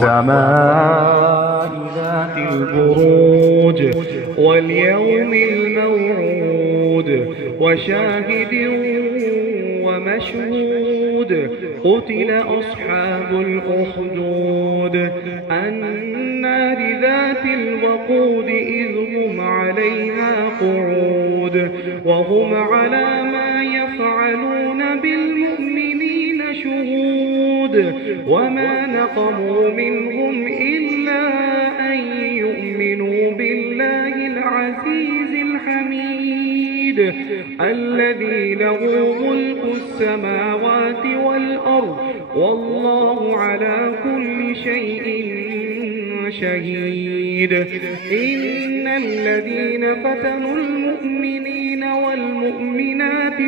والسماء ذات البروج واليوم الموعود وشاهد ومشهود قتل أصحاب الأخدود النار ذات الوقود إذ هم عليها قعود وهم على ما يفعلون بالمؤمنين شهود وما نقموا منهم إلا أن يؤمنوا بالله العزيز الحميد الذي له ملك السماوات والأرض والله على كل شيء شهيد إن الذين فتنوا المؤمنين والمؤمنات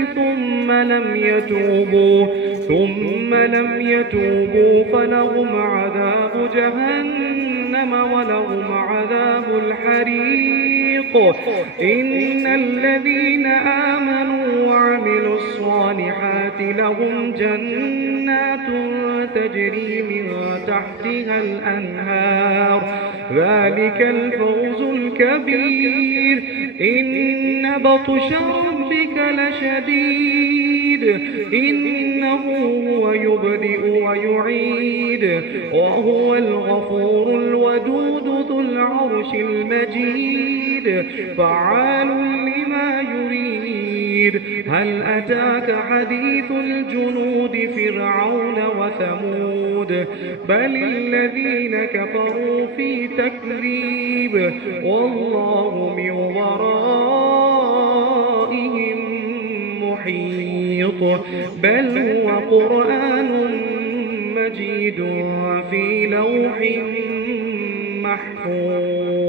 ثم لم يتوبوا فلهم عذاب جهنم ولهم عذاب الحريق إن الذين آمنوا وعملوا الصالحات لهم جنات تجري من تحتها الأنهار ذلك الفوز الكبير إن بطش ربك لشديد إنه هو يبدئ ويعيد وهو الغفور الودود ذو العرش المجيد فعال لما يريد هل أتاك حديث الجنود فرعون وثمود بل الذين كفروا في تكذيب والله من ورائهم محيط بل هو قرآن مجيد في لوح محفوظ.